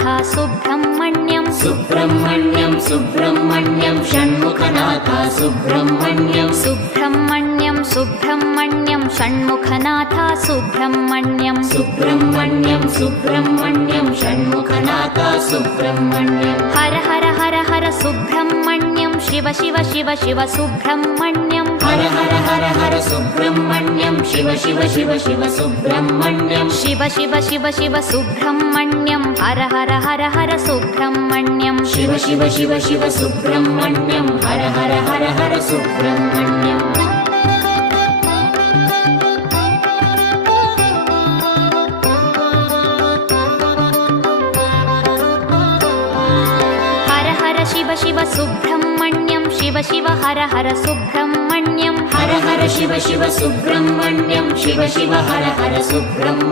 Shanmukhanath Subrahmanyam Subrahmanyam Subrahmanyam Shanmukhanath Subrahmanyam Subrahmanyam Subrahmanyam Shanmukhanath Subrahmanyam Subrahmanyam Subrahmanyam Shanmukhanath Subrahmanyam Har Har Har Har Subrahmanyam Shiva Shiva Shiva Shiva Subrahmanyam Har Har Har Har Subrahmanyam Shiva Shiva Shiva Shiva Subrahmanyam Shiva Shiva Shiva Shiva Subrahmanyam Har Har Har Har Subrahmanyam Shiva Shiva Shiva Shiva Subrahmanyam Har Har Har Har Subrahmanyam Har Har Shiva Shiva Subrahmanyam Shiva Shiva Har Har Subrahmanyam Har Har Shiva Shiva Subrahmanyam Shiva Shiva Har Har Subrahmanyam